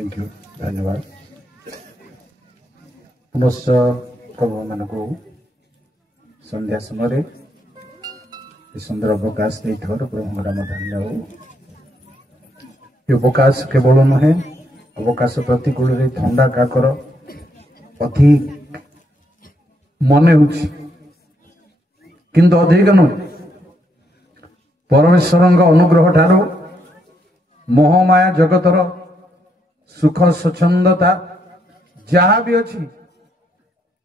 Thank you धन्यवाद पुनश्च प्रभु मान को संध्या समय सुंदर अवकाश नहीं प्रभु नाम धन्य हो अवकाश केवल नुहे अवकाश प्रतिकूल थंडा काकर अधिक मन किंतु अधिक नुहे परमेश्वर अनुग्रह ठार मोहमाया जगतर सुख स्वच्छंदता जहाँ भी अच्छी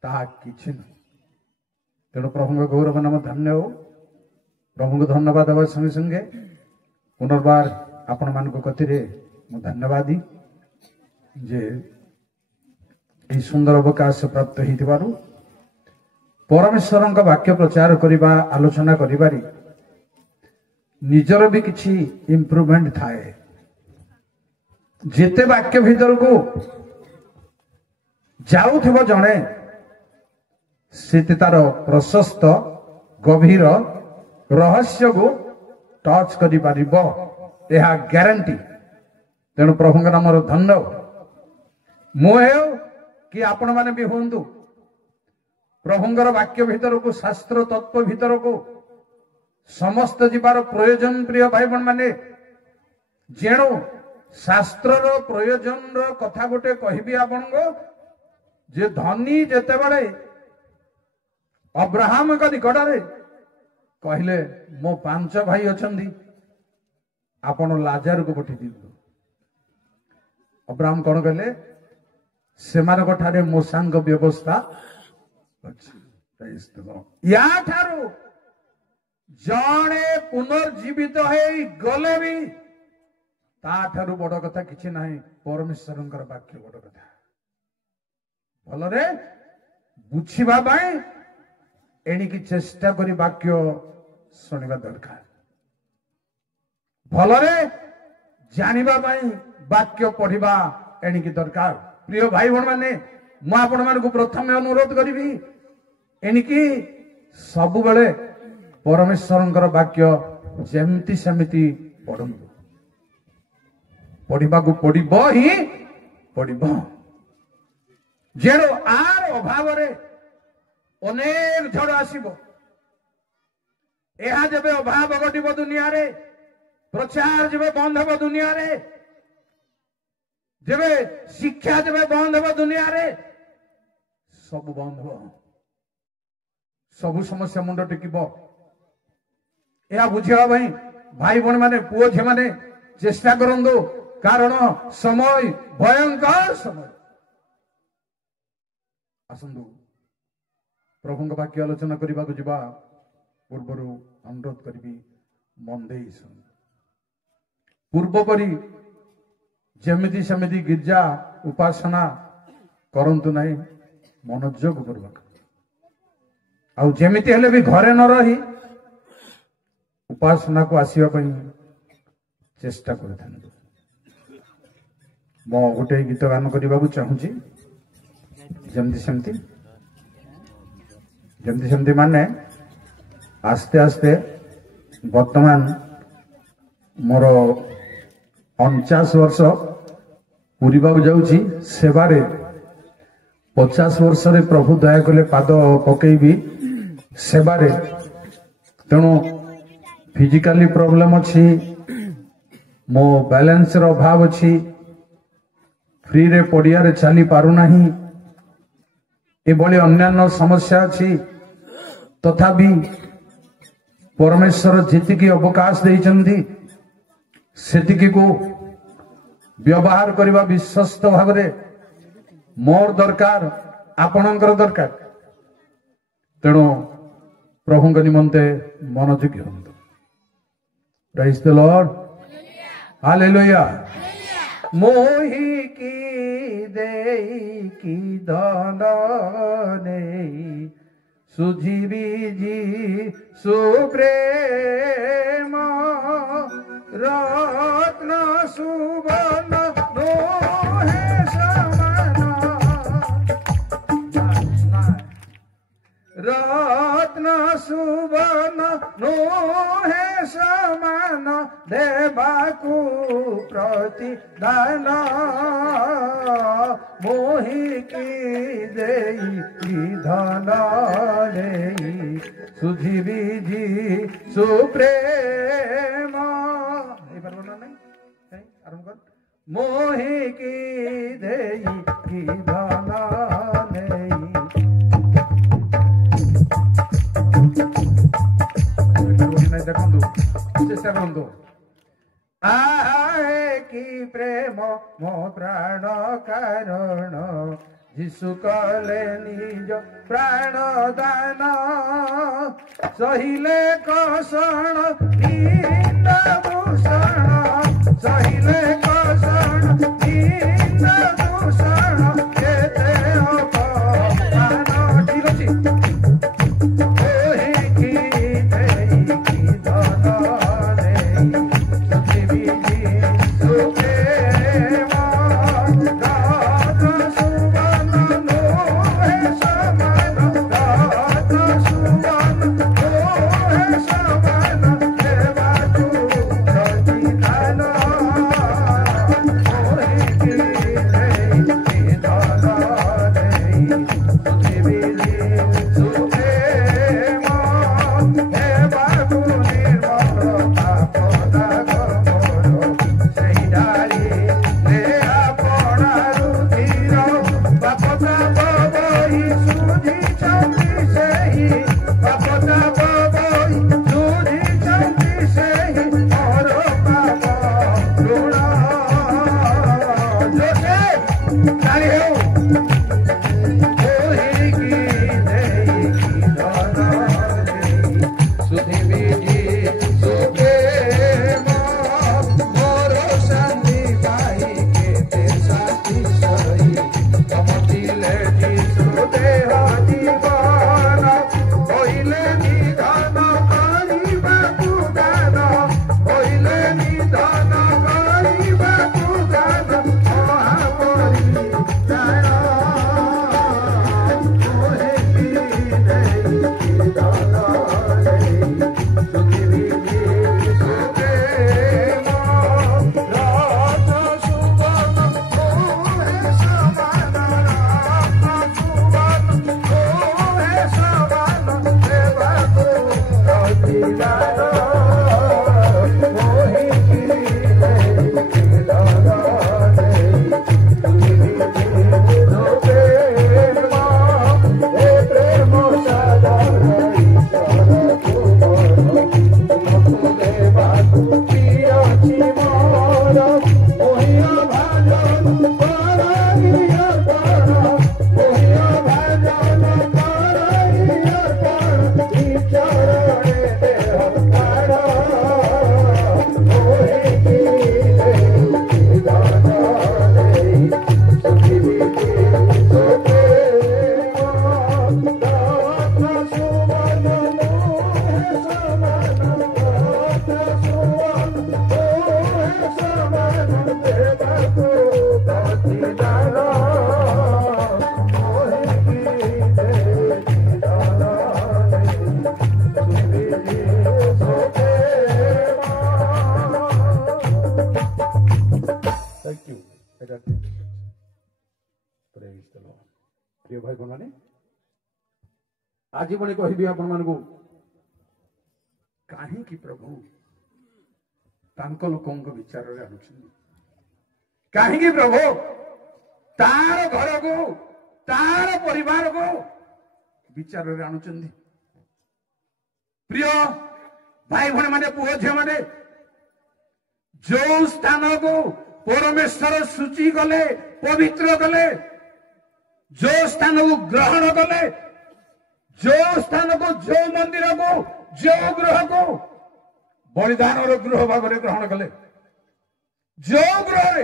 ताहा किछि नहीं तेणु प्रभु गौरव नाम धन्य हो प्रभु को धन्यवाद देवा संगे संगे पुनर्बार आपण मान कथि धन्यवाद जे यह सुंदर अवकाश प्राप्त हो परमेश्वर वाक्य प्रचार करने आलोचना करिबारी निजर भी किछि इम्प्रूवमेंट थाए जेते वाक्य भीतर को जाउथिबो जणे सेते तार प्रशस्त गभीर रहस्य को टच करि पारिबो यह ग्यारंटी तेणु प्रभु नाम धन्य मुहे कि आपण माने भी हुंतु प्रभुंगर वाक्य भीतर को शास्त्र तत्व भीतर को समस्त जीवार प्रयोजन प्रिय भाई बहन माने जेणु शास्त्र प्रयोजन कथा गोटे कहबी आपण को जे धनी जेते बड़े अब्राहम का निकटरे कहले मो 5 भाई अछंदी आपण लाजर को पठी दियो अब्राहम कौन कहले सेमानक ठारे मोसांग व्यवस्था या ठारू जड़े पुनर्जीवित हो गले भी ताठारू बड़ कथा किछि नाही परमेश्वर वाक्य बड़ कथा भलरे बुझिबा बाय एणिकी चेष्टा करी वाक्य शुणिबा दरकार भलरे जानिबा बाय वाक्य पढ़िबा एणिकी दरकार प्रिय भाई बहन माने मु आपण मानकु प्रथम अनुरोध करिबी एणिकी सब बेले परमेश्वर वाक्य जेमती सेमती पढ़ु पढ़ा पड़ब ही पड़ब जेणु आर अभाव अनेक झड़ आसब यह जब अभाव घटब दुनिया रे प्रचार जब बंद हो दुनिया रे जब शिक्षा जब बंद हो दुनिया रे सब बंद हो सब समस्या मुंड टेकिब यह बुझा भाई भाई बहन माने पुओ झे माने चेष्टा करंदो कारण समय भयंकर समय आसंदु प्रभु वाक्य आलोचना करने को जीवा पूर्वर अनुरोध करी मन दे पूर्व परी जमिति सेमिति गिरजा उपासना करंतु नहीं मनोयोग करवा आउ जेमिति हेले भी घरे न रही उपासना को आसिया पई चेष्टा करथान मो गोटे गीत गान करने को चाहूँगी जमती सेमती माने आस्ते आस्ते वर्तमान मोर 49 वर्ष पूरीबा जाऊँगी सेवारे 50 वर्ष रे प्रभु दया कले पाद पकेबी सेवारे तेणु फिजिकली प्रॉब्लम अच्छी मो बैलेंस रो अभाव अच्छी फ्री रे पड़िया रे चली पारु नाही एभली अन्यान्य समस्या अच्छी तथापि परमेश्वर जेतिकी अवकाश देइचंदी सेतिकी को व्यवहार करबा विश्वस्त भाव रे मोर दरकार आपणकर दरकार तेणु प्रभु निमंते मनोযোগী हंतु प्रेज द लॉर्ड हालेलुया मोहि की देई की धन नेई सुजीवी जी सुप्रेम रत्न सुवर्ण मोहे समान रत्न दान सुवन नुहे समान देवाकू प्रतिदान मोहिकी देई धन देई सुझिबी जी सुप्रेम आरंभ कर मोहिकी देई धन देखु चेष्टा करूँ आए कि प्रेम मो प्राण कारण जीशु कले निज प्राण दान सहिले कषण निंदा भूषण सहिले कषण निंदा भूषण केते अपमान ठीक अछि प्रिय भाई बहन आज पुणी कहि आपण मानक कहीं प्रभु लोकों विचार कहीं प्रभु तार घर को तार परिवार को विचार आणुचंदी प्रिय भाई भण माने पुओ झियो माने जो स्थान को परमेश्वर सूची गले पवित्र गले जो स्थान को ग्रहण कले जो स्थान को जो मंदिर को जो गृह को बलिदान गृह भाव में ग्रहण कले जो गृह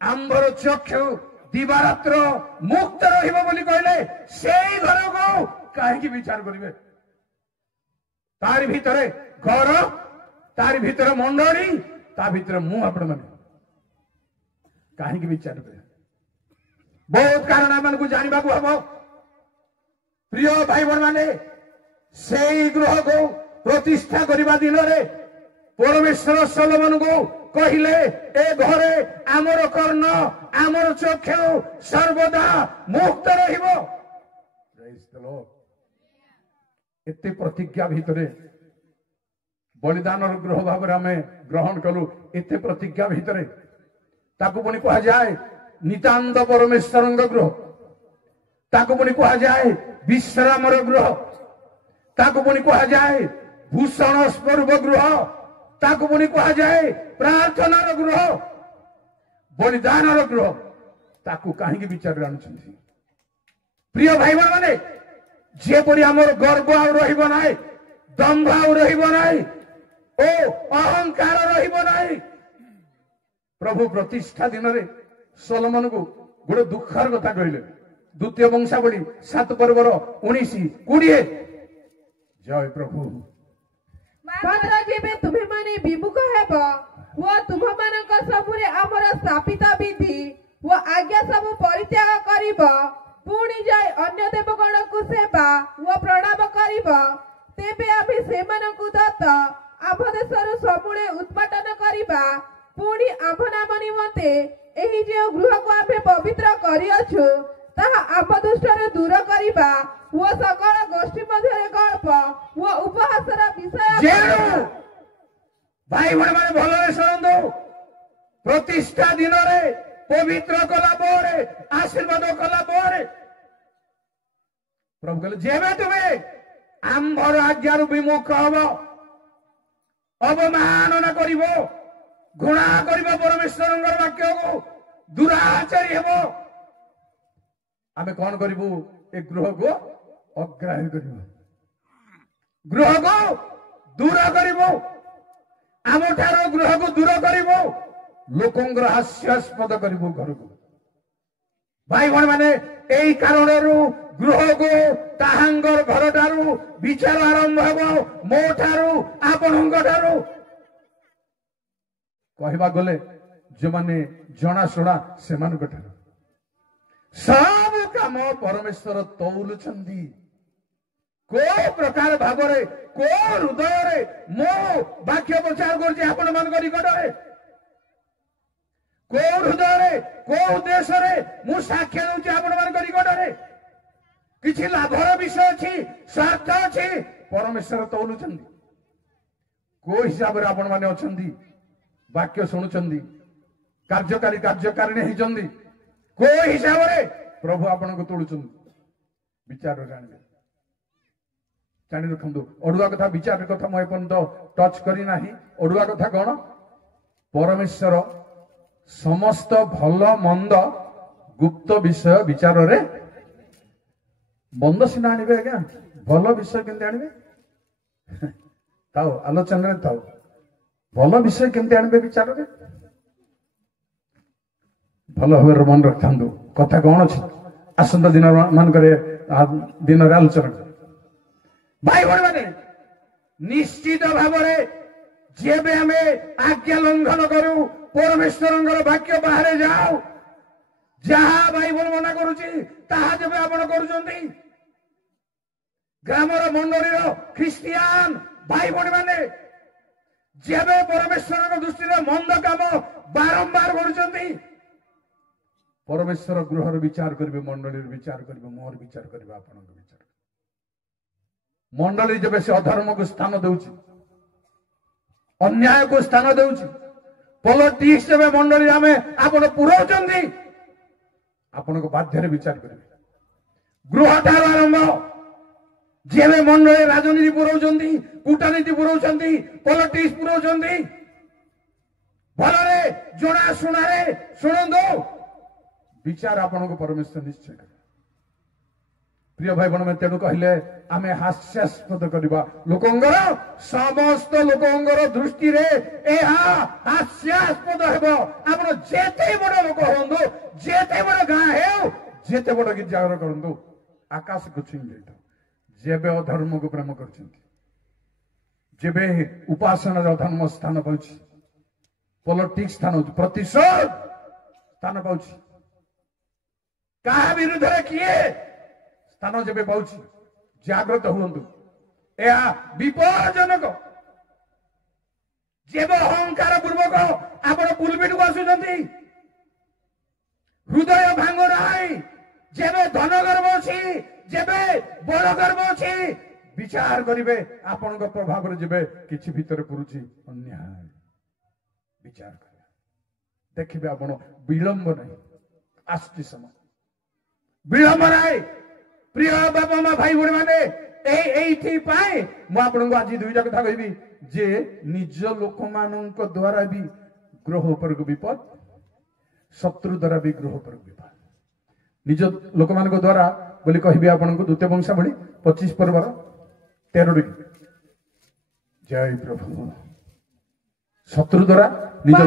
आंबर चक्षु दिवारात्र मुक्त कहले से घर को कहीं विचार करेंगे तार भीतर घर तार भीतर मंडली ता भीतर मु आपण मैंने कहीं विचार करें बहुत कारण आम को जानवा हम प्रिय भाई बहन माने से गृह को प्रतिष्ठा करने दिन में परमेश्वर सोलोमन को कहले ए घरे आमर कर्ण आमर चक्षु सर्वदा मुक्त रहिबो। एते प्रतिज्ञा भितर बलिदान गृह भाव आम ग्रहण कलु। एते प्रतिज्ञा भितर ताकू पुणी कह जाए नितांत परमेश्वर गृह, ताकू पुणी कह जाए विश्राम गृह, ताकू पुणी कह जाए भूषण स्वरूप गृह, ताकू पुणी कह जाए प्रार्थनार गृह, बलिदान गृह। ताकू कहीं विचार आनुଛନ୍ତି प्रिय भाई माने जेपरी आमर गर्व आउ रहिबो नाही, दंभ आउ रहिबो नाही, ओ अहंकार रहिबो नाही। प्रभु प्रतिष्ठा दिन में सोलोमन को गोटे दुखर कथा कहले। द्वितीय वंशावली 7 पर्वर 19-20। जय प्रभु। मात्र जेबे तुम्हें माने विमुख हेब वो तुम मानक सबुरे आमर स्थापित विधि वो आज्ञा सब परित्याग करिब, पुणी जाय अन्य देवगण को सेवा वो प्रणाम करिब, तेबे आमे सेमानकु दत्त आभ देशर समूले उत्पादन करिबा, पुणी आभ नाम निमंते एही जे गृह को आमे पवित्र करिअछु ताहा आभ दुष्टर दूर करिबा, वो सकल गोष्ठी मध्य गल्प वो उपहासर विषय। भाई भण माने भलरे सुनंदो। प्रतिष्ठा दिन रे पवित्र कला परे आशीर्वाद कला परे प्रभु कहले जेबे तुम्हें आंबर आज्ञार विमुख हब, अवमानना करिबो, घृणा करिबो परमेश्वर वाक्य को, दुराचारी हेबो, आमे कौन करिबो ए गृह को अग्राह्य करिबो, गृह को दूर करिबो, आमठार गृह को दूर करिबो, लोकंगर हास्यास्पद करिबो घर को। भाई भण माने एई कारणरू गृह को ताहांगर घर ठारू विचार आरंभ हेबो, मो ठारू आपणଙ୍କ ठारू। कहबा गले जे माने जणाशुणा सेमानଙ୍କ ठारू सब काम परमेश्वर तौलुछंदी। को प्रकार भावरे को हृदय रे मो वाक्य प्रचार करछि आपण मान निकट रे, को हृदय रे को उद्देश्य रे मु साक्ष्य दउछि आपण मान निकट रे। किछि लाभर विषय अछि, स्वार्थ अछि, परमेश्वर तौलुछंदी। को हिसाब रे आपण माने अछंदी, वाक्य सुनुछंदी, कार्यकारिणी हिजंदी, को हिसाब रे प्रभु आपण को तोलुछंदी। विचार जानबे जानी रखु। अड़ुआ कथा विचार कथा मैं पर्यंत टच करी नाही। अड़ुआ कथा कौन? परमेश्वर समस्त भल मंद गुप्त विषय विचार रे बंद सीना आनबे आज्ञा, भल विषय केमती आनबे ताओ आलोचना रे ताओ भल विषय केमती आनबे विचार रे भल भाव मन रखा कथा कौन अच्छी आसंता दिन मानक दिन आलोचना। भाई भाई माने निश्चित भाव जेबे आमे आज्ञा लंघन करू परमेश्वर वाक्य बाहर जाओ, जहा बाइबल मना करुची ताहा जेबे आपण करूचंती, ग्रामर मंडलीर ख्रिस्टियान भाई भाई माने जेबे परमेश्वर दृष्टि मंद काम बारंबार करूचंती, परमेश्वर गृहर विचार करिवे, मंडलीर विचार करिवे, मोर विचार करिवे, आपणक विचार। मंडली जब से अधर्म को स्थान देउची, अन्याय को स्थान देउची, पॉलिटिक्स जब मंडली आमे आपण पुरौचंदी, आपण को बाध्य विचार करिवे। गृह ठार आरंभ जेबे मंडली राजनीति पुरौचंदी, कूटनीति पुरौचंदी, पॉलिटिक्स पुरौचंदी, भलरे जणा सुनारे सुनंदो विचार आपण को परमेश्वर निश्चय करे। प्रिय भाई बहन में तेणु कहले आमे हास्यास्पद करबा लोकंगर समस्त लोकंगर दृष्टि रे एहा हास्यास्पद हेबो। आपण जेते बड़ लोक होंदो, जेते बड़ गां हेउ, जेते बड़ गिरजाघर करंदो, आकाश को छुई जाइतो जेबे अधर्म को प्रेम करछंती, जेबे उपासना अधर्म स्थान पाउछि, पॉलिटिक्स स्थान प्रतिशोध स्थान पाउछि, कहा विरुद्ध किए स्थान जब पाँच जाग्रत हूँ। ଏହା ବିପଦଜନକ। ଯେବେ ଅହଙ୍କାର ପୂର୍ବକ ଆପଣ ପୁଲପିଟକୁ ଆସୁଛନ୍ତି, ହୃଦୟ ଭାଙ୍ଗ ନାହିଁ। ଯେବେ ଧନ ଗର୍ବ ଅଛି, ଯେବେ ବଳ ଗର୍ବ ଅଛି, ବିଚାର କରିବେ ଆପଣଙ୍କ ପ୍ରଭାବରେ ଯେବେ କିଛି ଭିତରେ ପୁରୁଛି ଅନ୍ୟାୟ, ବିଚାର କରିବେ, ଦେଖିବେ ଆପଣ ବିଳମ୍ବ ନାହିଁ। ଆସୁଛି ସମୟ, ବିଳମ୍ବ ନାହିଁ। ପ୍ରିୟ ବାପା ମା ଭାଇ ଭଉଣୀ ମାନେ, ଏଇଥିପାଇଁ ମୁଁ ଆପଣଙ୍କୁ ଆଜି ଦୁଇଟା କଥା କହିବି ଯେ ନିଜ ଲୋକମାନଙ୍କ ଦ୍ୱାରା ବି ଗ୍ରହ ଉପରକୁ ବିପଦ, ଶତ୍ରୁ ଦ୍ୱାରା ବି ଗ୍ରହ ଉପରକୁ ବିପଦ। ନିଜ ଲୋକମାନଙ୍କ ଦ୍ୱାରା ବୋଲି କହିବି ଆପଣଙ୍କୁ ଦ୍ୱିତୀୟ ବଂଶାବଳୀ 25 ପର୍ବର 13। ଜୟ ପ୍ରଭୁ। ଶତ୍ରୁ ଦ୍ୱାରା ନିଜ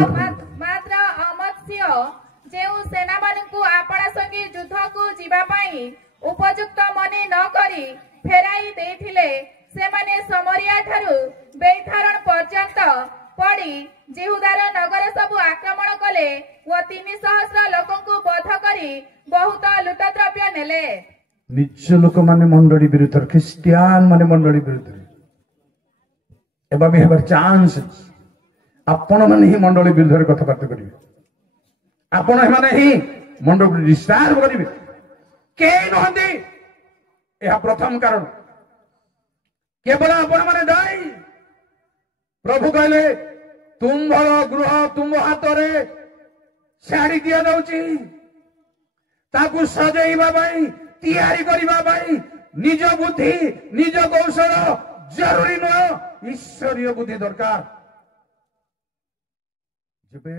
ମାତ୍ର ଅମତ୍ସ୍ୟ ଯେଉଁ ସେନାମାନଙ୍କୁ ଆପଣା ସଙ୍ଗେ ଯୁଦ୍ଧକୁ ଯିବା ପାଇଁ ଉପଯୁକ୍ତ ମନେ ନ କରି ଫେରାଇ ଦେଇଥିଲେ, ସେମାନେ ସମରିଆ ଠାରୁ ବେଇଥାରଣ ପର୍ଯ୍ୟନ୍ତ ପଡ଼ି ଜିହୁଦାର ନଗର ସବୁ ଆକ୍ରମଣ କଲେ ଓ 300 ଲୋକଙ୍କୁ ବଧ କରି ବହୁତ ଲୁଟଦ୍ରବ୍ୟ ନେଲେ। ନିଜ ଲୋକମାନେ ମଣ୍ଡଳୀ ବିରୁଦ୍ଧରେ, ଖ୍ରୀଷ୍ଟିଆନ ମାନେ ମଣ୍ଡଳୀ ବିରୁଦ୍ଧରେ ଏବେ ବି ହେବାର ଚାନ୍ସ ଅଛି। ଆପଣମାନେ ହିଁ ମଣ୍ଡଳୀ ବିରୁଦ୍ଧରେ କଥାବାର୍ତ୍ତା କରିବେ, ଆପଣ ଏମାନେ ହିଁ ମଣ୍ଡଳୀ ଡିଷ୍ଟର୍ବ କରିବେ, କେହି ନୁହନ୍ତି। ଏହା ପ୍ରଥମ କାରଣ, କେବଳ ଆପଣମାନେ ଦାୟୀ। ପ୍ରଭୁ କହିଲେ ତୁମ୍ଭର ଗୃହ ତୁମ ହାତରେ ଛାଡ଼ି ଦିଆଯାଉଛି। ତାକୁ ସଜେଇବା ପାଇଁ, ତିଆରି କରିବା ପାଇଁ ନିଜ ବୁଦ୍ଧି, ନିଜ କୌଶଳ ଜରୁରୀ ନୁହଁ, ଈଶ୍ୱରୀୟ ବୁଦ୍ଧି ଦରକାର। ଯେବେ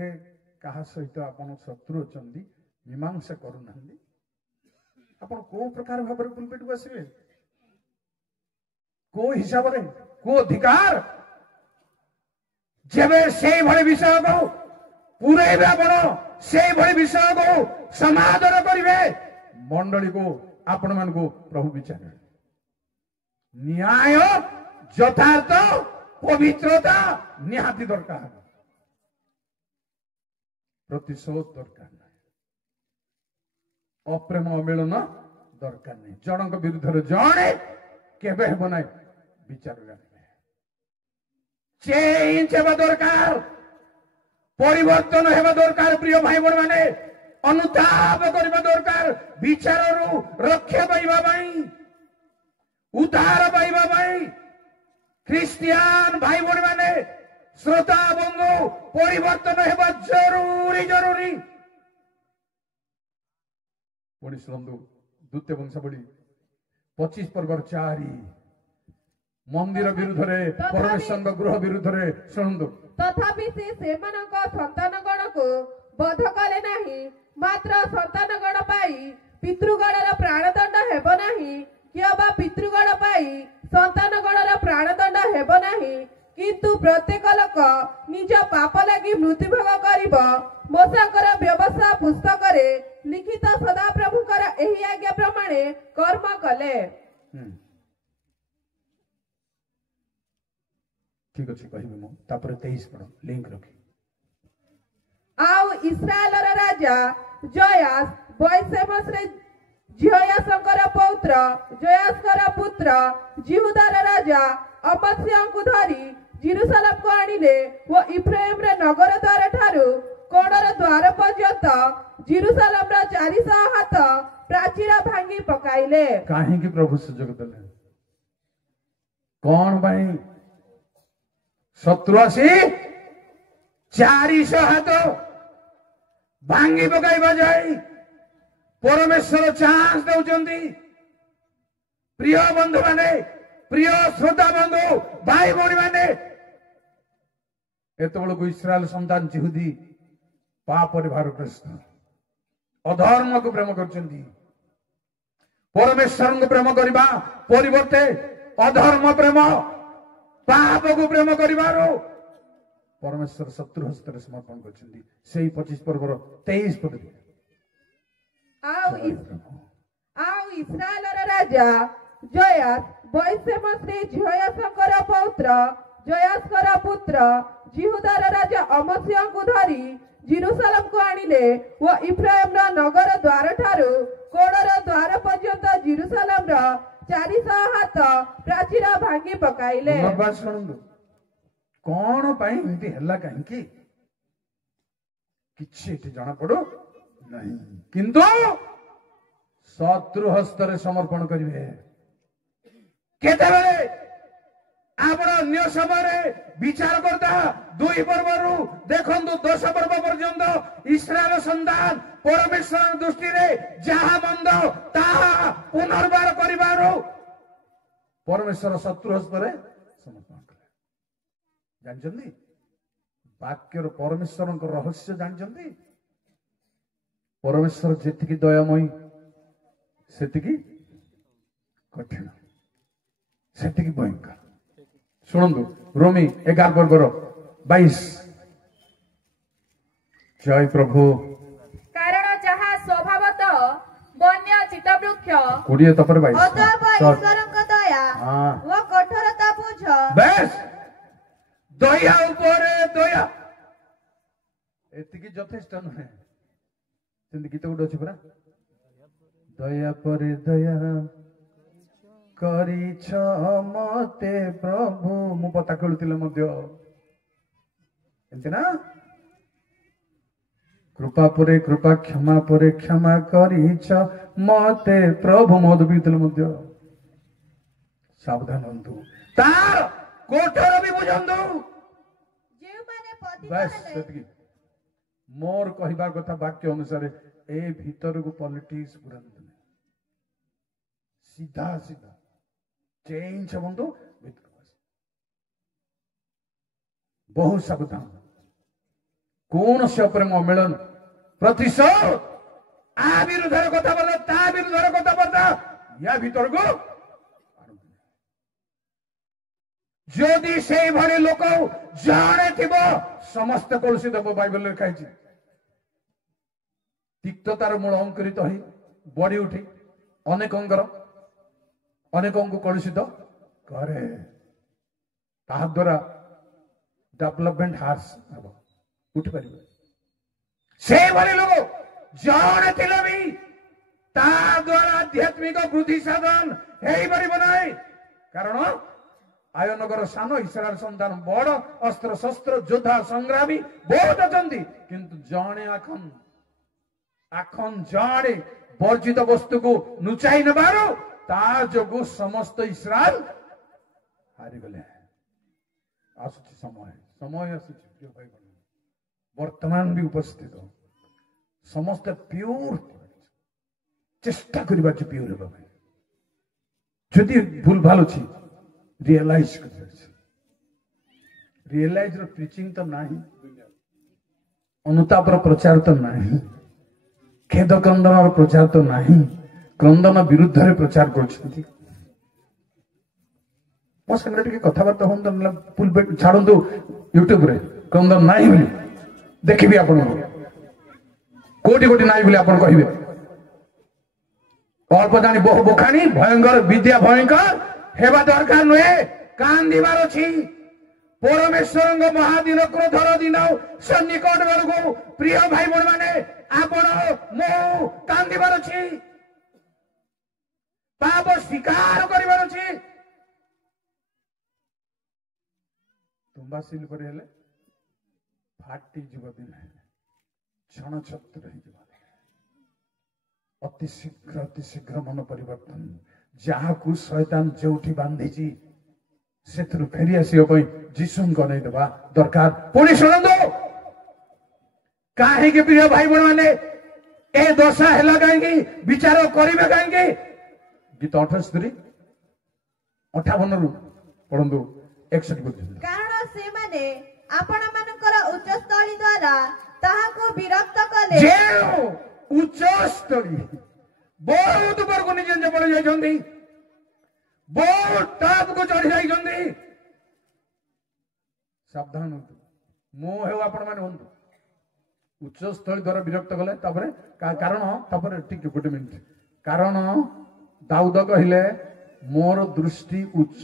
କାହା ସହିତ ଆପଣ ଶତ୍ରୁ ଅଛନ୍ତି, ମୀମାଂସା କରୁନାହାନ୍ତି, ଆପଣ କୋଉ ପ୍ରକାର ଭାବରେ ପୁଲପିଟକୁ ଆସିବେ? କୋଉ ହିସାବରେ, କୋଉ ଅଧିକାର? ଯେବେ ସେଇଭଳି ବିଷୟକୁ ପୁରେଇବେ, ଆପଣ ସେଇଭଳି ବିଷୟକୁ ସମାଧାନ କରିବେ, ମଣ୍ଡଳୀକୁ ଆପଣ ମାନଙ୍କୁ ପ୍ରଭୁ ବିଚାର, ନ୍ୟାୟ, ଯଥାର୍ଥ, ପବିତ୍ରତା ନିହାତି ଦରକାର। ପ୍ରତିଶୋଧ ଦରକାର ନାହିଁ, ଅପ୍ରେମ ଅମିଳନ ଦରକାର ନାହିଁ। ଜଣଙ୍କ ବିରୁଦ୍ଧରେ ଜଣେ କେବେ ହେବ ନାହିଁ, ବିଚାର ଚେଞ୍ଜ ହେବା ଦରକାର, ପରିବର୍ତ୍ତନ ହେବା ଦରକାର। ପ୍ରିୟ ଭାଇ ଭଉଣୀ ମାନେ, ଅନୁତାପ କରିବା ଦରକାର, ବିଚାରରୁ ରକ୍ଷା ପାଇବା ପାଇଁ, ଉଦ୍ଧାର ପାଇବା ପାଇଁ। ଖ୍ରୀଷ୍ଟିଆନ ଭାଇ ଭଉଣୀ ମାନେ, ଶ୍ରୋତା ବନ୍ଧୁ, ପରିବର୍ତ୍ତନ ହେବା ଜରୁରୀ ଜରୁରୀ। ପୁଣି ଶୁଣନ୍ତୁ, ଦ୍ୱିତୀୟ ବଂଶାବଳୀ 25 ପର୍ବର 4। ମନ୍ଦିର ବିରୁଦ୍ଧରେ, ପରମେଶ୍ୱରଙ୍କ ଗୃହ ବିରୁଦ୍ଧରେ ଶୁଣନ୍ତୁ। ତଥାପି ସେ ସେମାନଙ୍କ ସନ୍ତାନଗଣକୁ ବଧ କଲେ ନାହିଁ। ମାତ୍ର ସନ୍ତାନଗଣ ପାଇଁ ପିତୃଗଣର ପ୍ରାଣଦଣ୍ଡ ହେବ ନାହିଁ, କିମ୍ବା ପିତୃଗଣ ପାଇଁ ସନ୍ତାନଗଣର ପ୍ରାଣଦଣ୍ଡ ହେବ ନାହିଁ। କିନ୍ତୁ ପ୍ରତ୍ୟେକ ଲୋକ ନିଜ ପାପ ଲାଗି ମୃତ୍ୟୁଭୋଗ କରିବ। ମୋଶଙ୍କର ବ୍ୟବସ୍ଥା ପୁସ୍ତକରେ ଲିଖିତ ସଦାପ୍ରଭୁଙ୍କର ଏହି ଆଜ୍ଞା ପ୍ରମାଣେ କର୍ମ କଲେ। ଠିକ ଅଛି, କହିବି ମୁଁ। ତାପରେ 23 ପଢ, ଲିଙ୍କ ରଖି। ଆଉ ଇସ୍ରାଏଲର ରାଜା ଜୟାସ ବୈଷେମସରେ ଜୟାସଙ୍କର ପୌତ୍ର ଜୟାସଙ୍କର ପୁତ୍ର ଜିହୁଦାର ରାଜା ଅମସ୍ୟାଙ୍କୁ ଧରି ଜେରୁସାଲେମକୁ ଆଣିଲେ ଓ ଇଫ୍ରାଇମର ନଗର ଦ୍ୱାର ଠାରୁ କୋଣର ଦ୍ୱାର ପର୍ଯ୍ୟନ୍ତ ଜେରୁସାଲେମର 400 ହାତ ପ୍ରାଚୀର ଭାଙ୍ଗି ପକାଇଲେ। କାହିଁକି ପ୍ରଭୁ ସୁଯୋଗ ଦେଲେ? କଣ ପାଇଁ? ଶତ୍ରୁ ଆସି 400 ହାତ ଭାଙ୍ଗି ପକାଇବା ଯାଇ ପରମେଶ୍ୱର ଚାନ୍ସ ଦେଉଛନ୍ତି। ପ୍ରିୟ ବନ୍ଧୁ ମାନେ, ପ୍ରିୟ ଶ୍ରୋତା ବନ୍ଧୁ, ଭାଇ ଭଉଣୀ ମାନେ, ଏତେବେଳକୁ ଇସ୍ରାଏଲ ସନ୍ତାନ ଜିହୁଦୀ ପାପରେ ଭାରଗ୍ରସ୍ତ, ଅଧର୍ମକୁ ପ୍ରେମ କରୁଛନ୍ତି। ପରମେଶ୍ୱରଙ୍କୁ ପ୍ରେମ କରିବା ପରିବର୍ତ୍ତେ ଅଧର୍ମ ପ୍ରେମ, ପାପକୁ ପ୍ରେମ କରିବାରୁ ପରମେଶ୍ୱର ଶତ୍ରୁ ହସ୍ତରେ ସମର୍ପଣ କରିଛନ୍ତି। ସେଇ 25 ପର୍ବର 23 ପଦ। ଆଉ ଇସ୍ରାଏଲର ରାଜା ଜୟାସ ବୈଷେମସରେ ଜୟାସଙ୍କର ପୌତ୍ର ଜୟାସଙ୍କର ପୁତ୍ର ଜିହୁଦାର ରାଜା ଅମସ୍ୟାଙ୍କୁ ଧରି ଜେରୁସାଲେମକୁ ଆଣିଲେ ଓ ଇଫ୍ରାଇମର ନଗର ଦ୍ୱାର ଠାରୁ କୋଣର ଦ୍ୱାର ପର୍ଯ୍ୟନ୍ତ ଜେରୁସାଲେମର 400 ହାତ ପ୍ରାଚୀର ଭାଙ୍ଗି ପକାଇଲେ। ପୁନର୍ବାର ଶୁଣନ୍ତୁ, କଣ ପାଇଁ ଏମିତି ହେଲା କାହିଁକି କିଛି ଏଠି ଜଣା ପଡୁ ନାହିଁ, କିନ୍ତୁ ଶତ୍ରୁ ହସ୍ତରେ ସମର୍ପଣ କରିବେ। କେତେବେଳେ ଆପଣ ଅନ୍ୟ ସମୟରେ ବିଚାର କରିଦା 2 ପର୍ବରୁ ଦେଖନ୍ତୁ 10 ପର୍ବ ପର୍ଯ୍ୟନ୍ତ ଇସ୍ରାଏଲ ସନ୍ତାନ ପରମେଶ୍ୱର ଦୃଷ୍ଟିରେ ଯାହା ମନ୍ଦ ତାହା ପୁନର୍ବାର କରିବାରୁ ପରମେଶ୍ୱର ଶତ୍ରୁ ହସ୍ତରେ ସମର୍ପଣ କଲେ। ଜାଣିଛନ୍ତି ବାକ୍ୟର ପରମେଶ୍ୱରଙ୍କ ରହସ୍ୟ ଜାଣିଛନ୍ତି? ପରମେଶ୍ୱର ଯେତିକି ଦୟାମୟୀ ସେତିକି କଠିନ, ସେତିକି ଭୟଙ୍କର। ଶୁଣନ୍ତୁ ରୋମୀ 11 ପର୍ବର 22। ଜୟ ପ୍ରଭୁ। କାରଣ ଯାହା ସ୍ୱଭାବତଃ ବନ୍ୟ ଚିତ୍ତବୃକ୍ଷ 20 ତାପରେ 22। ଅତଃପ ଈଶ୍ୱରଙ୍କ ଦୟା ଓ କଠୋରତା ବୁଝ। ବେଶ ଦୟା ଉପରେ ଦୟା, ଏତିକି ଯଥେଷ୍ଟ ନୁହେଁ। ସେମିତି ଗୀତ ଗୋଟେ ଅଛି ପରା, ଦୟା ପରେ ଦୟା କରିଛ ମତେ ପ୍ରଭୁ। ମୁଁ ପତା ଖେଳୁଥିଲେ ମଧ୍ୟ ଏମିତି ନା, କୃପା ପରେ କୃପା କ୍ଷମା ପରେ କ୍ଷମା କରିଛ ମତେ ପ୍ରଭୁ। ମଦ ପିଉଥିଲେ ମଧ୍ୟ ସାବଧାନ ହୁଅନ୍ତୁ, ତାର କୋଠର ବି ବୁଝନ୍ତୁ। ଯେଉଁମାନେ ପତିତ ବାସ୍ ହେଲେ ସେତିକି ମୋର କହିବା କଥା। ବାକ୍ୟ ଅନୁସାରେ ଏ ଭିତରକୁ ପଲିଟିକ୍ସ ପୁରାନ୍ତୁ, ସିଧା ସିଧା ଚେଞ୍ଜ ହୁଅନ୍ତୁ ଭିତରକୁ ଆସ। ବହୁ ସାବଧାନ, କୌଣସି ଉପରେ ଅମିଳନ ପ୍ରତିଶୋଧ, ଆ ବିରୁଦ୍ଧରେ କଥାବାର୍ତ୍ତା ତା ବିରୁଦ୍ଧରେ କଥାବାର୍ତ୍ତା ୟା ଭିତରକୁ ଯଦି ସେଇଭଳି ଲୋକ ଜଣେ ଥିବ ସମସ୍ତେ କଳୁଷିତ ହେବ। ବାଇବେଲରେ ଲେଖା ହେଇଛି ତିକ୍ତତାର ମୂଳ ଅଙ୍କୁରିତ ହୋଇ ବଢି ଉଠି ଅନେକଙ୍କୁ କଳୁଷିତ କରେ, ତାହା ଦ୍ୱାରା ଡେଭଲପମେଣ୍ଟ ହ୍ରାସ ହେବ, ଉଠିପାରିବ। ସେଇଭଳି ଲୋକ ଜଣେ ଥିଲେ ବି ତା ଦ୍ୱାରା ଆଧ୍ୟାତ୍ମିକ ବୃଦ୍ଧି ସାଧନ ହେଇପାରିବ ନାହିଁ। କାରଣ ଆୟନଗର ସାନ, ଇସ୍ରାଏଲ ସନ୍ତାନ ବଡ, ଅସ୍ତ୍ର ଶସ୍ତ୍ର ଯୋଦ୍ଧା ସଂଗ୍ରାମୀ ବହୁତ ଅଛନ୍ତି, କିନ୍ତୁ ଜଣେ ଆଖନ ଜଣେ ବର୍ଜିତ ବସ୍ତୁକୁ ଲୁଚାଇ ନେବାରୁ ତା ଯୋଗୁ ସମସ୍ତ ଇସ୍ରାଏଲ ହାରିଗଲେ। ଆସୁଛି ସମୟ ଆସୁଛି ପ୍ରିୟ ଭାଇ ଭଉଣୀ, ବର୍ତ୍ତମାନ ବି ଉପସ୍ଥିତ ସମସ୍ତେ ପିଓର ଚେଷ୍ଟା କରିବା ଯେ ପିଓର ହେବା ପାଇଁ। ଯଦି ଭୁଲ ଭଲ ଅଛି ରିଏଲାଇଜ କରିପାରିଛି। ରିଏଲାଇଜ ର ପ୍ରିଚିଂ ତ ନାହିଁ, ଅନୁତାପର ପ୍ରଚାର ତ ନାହିଁ, ଖେଦ କ୍ରନ୍ଦନର ପ୍ରଚାର ତ ନାହିଁ, କ୍ରନ୍ଦନ ବିରୁଦ୍ଧରେ ପ୍ରଚାର କରୁଛନ୍ତି। ମୋ ସାଙ୍ଗରେ ଟିକେ କଥାବାର୍ତ୍ତା ହୁଅନ୍ତୁ, ଛାଡ଼ନ୍ତୁ ୟୁଟ୍ୟୁବରେ କ୍ରନ୍ଦନ ନାହିଁ ବୋଲି ଦେଖିବି ଆପଣଙ୍କୁ, କୋଉଠି କୋଉଠି ନାହିଁ ବୋଲି ଆପଣ କହିବେ। ଅଳ୍ପ ଜାଣି ବହୁ ବୋଖାଣି, ଭୟଙ୍କର ବିଦ୍ୟା ଭୟଙ୍କର ହେବା ଦରକାର ନୁହେଁ, କାନ୍ଦିବାର ଅଛି। ପରମେଶ୍ୱରଙ୍କ ମହାଦିନ କ୍ରୋଧର ଦିନ ସନ୍ନିକଟ ବେଳକୁ ପ୍ରିୟ ଭାଇ ଭଉଣୀ ମାନେ ଆପଣ ମୁଁ କାନ୍ଦିବାର ଅଛି, ପାପ ସ୍ୱୀକାର କରିବାର ଅଛି। ତୁମ୍ବା ସିଲ କରି ହେଲେ ଫାଟିଯିବ ଦିନେ, ଛଣ ଛତ୍ର ହେଇଯିବ। ଅତି ଶୀଘ୍ର ମନ ପରିବର୍ତ୍ତନ, ଯାହାକୁ ଶୟତାନ ଯୋଉଠି ବାନ୍ଧିଛି ସେଥିରୁ ଫେରି ଆସିବା ପାଇଁ ଯୀଶୁଙ୍କୁ ଅନେଇଦେବା ଦରକାର। ପୁଣି ଶୁଣନ୍ତୁ, କାହିଁକି ପ୍ରିୟ ଭାଇ ଭଉଣୀ ମାନେ ଏ ଦଶା ହେଲା କାହିଁକି, ବିଚାର କରିବେ କାହିଁକି? ଗୀତ 68:58 ପଢନ୍ତୁ 61 ପର୍ଯ୍ୟନ୍ତ। କାରଣ ସେମାନେ ଆପଣମାନଙ୍କର ଉଚ୍ଚସ୍ଥଳୀ ଦ୍ୱାରା ତାହାକୁ ବିରକ୍ତ କଲେ। ଯେଉଁ ଉଚ୍ଚସ୍ଥଳୀ ବହୁତ ଉପରକୁ ନିଜେ ନିଜେ ପଳେଇ ଯାଇଛନ୍ତି, ବହୁତ ଟପକୁ ଚଢି ଯାଇଛନ୍ତି। ସାବଧାନ ହୁଅନ୍ତୁ, ମୁଁ ହେଉ ଆପଣ ମାନେ ହୁଅନ୍ତୁ। ଉଚ୍ଚସ୍ଥଳୀ ଦ୍ୱାରା ବିରକ୍ତ କଲେ, ତାପରେ କାରଣ, ତାପରେ ଟିକେ ଗୋଟେ ମିନିଟ, କାରଣ ଦାଉଦ କହିଲେ ମୋର ଦୃଷ୍ଟି ଉଚ୍ଚ,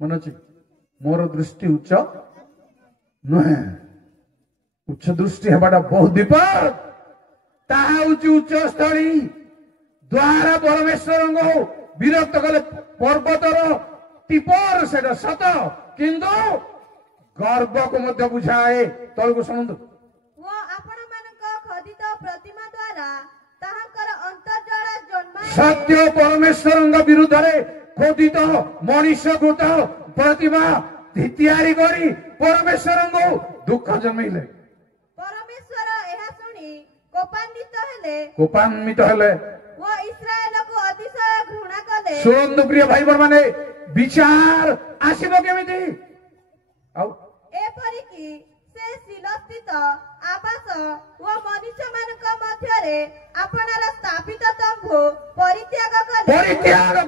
ମନେ ଅଛି, ମୋର ଦୃଷ୍ଟି ଉଚ୍ଚ ନୁହେଁ। ଉଚ୍ଚ ଦୃଷ୍ଟି ହେବାଟା ବହୁତ ବିପଦ। ତାହା ହଉଛି ଉଚ୍ଚସ୍ଥଳୀ ଦ୍ୱାରା ପରମେଶ୍ୱରଙ୍କୁ ବିରକ୍ତ କଲେ ପର୍ବତର ଟିପର ସେଟା ସତ କିନ୍ତୁ ଗର୍ବକୁ ମଧ୍ୟ ବୁଝାଏ। ତଳକୁ ଶୁଣନ୍ତୁ। ଓ ଆପଣମାନଙ୍କ ଖୋଦିତ ପ୍ରତିମା ଦ୍ୱାରା ତାହାଙ୍କର ଅନ୍ତର୍ଜଳ ଜନ୍ମାଏ। ସତ୍ୟ ପରମେଶ୍ୱରଙ୍କ ବିରୁଦ୍ଧରେ ଖୋଦିତ ମଣିଷକୃତ ପ୍ରତିମା ତିଆରି କରି ପରମେଶ୍ୱରଙ୍କୁ ଦୁଃଖ ଜନ୍ମେଇଲେ। ପରମେଶ୍ୱର ଏହା ଶୁଣି କୋପାନ୍ବିତ ହେଲେ ଓ ଇସ୍ରାଏଲକୁ ଅତିଶୟ ଘୃଣା କଲେ। ଶୁଣନ୍ତୁ ପ୍ରିୟ ଭାଇ ମାନେ, ବିଚାର ଆସିବ କେମିତି? ଆଉ ଏପରିକି ସେ ଶିଳସ୍ଥିତ ଆବାସ ଓ ମନୁଷ୍ୟମାନଙ୍କ ମଧ୍ୟରେ ଆପଣାର ସ୍ଥାପିତ ତମ୍ବୁ ପରିତ୍ୟାଗ